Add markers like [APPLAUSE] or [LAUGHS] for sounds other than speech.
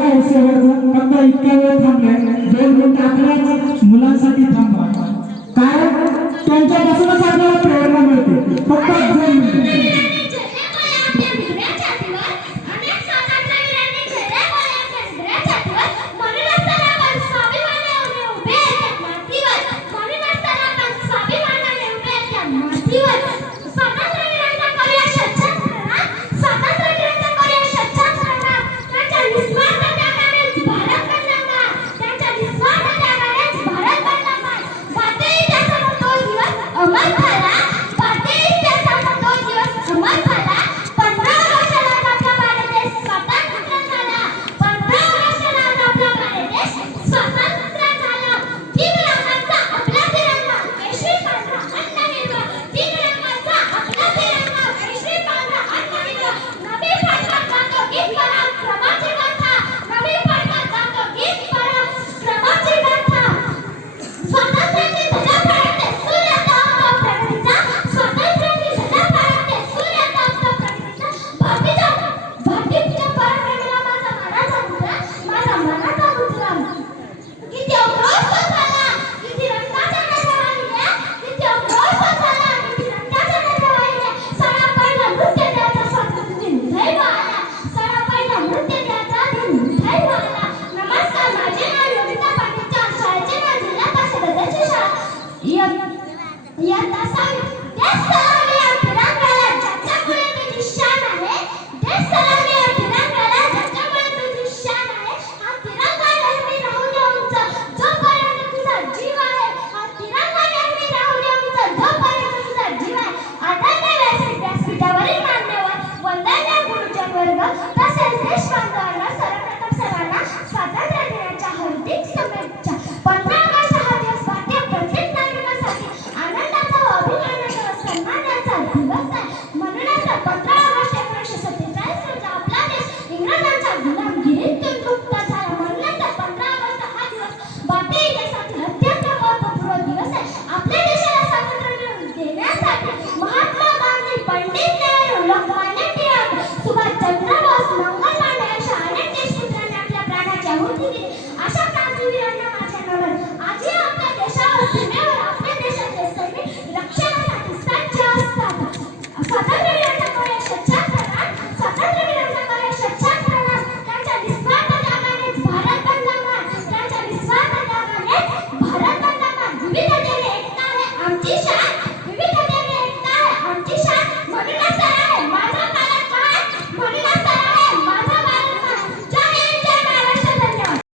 फक्त दोन मुलांसाठी थांबा. कारण त्यांच्यापासूनच Thank [LAUGHS] you.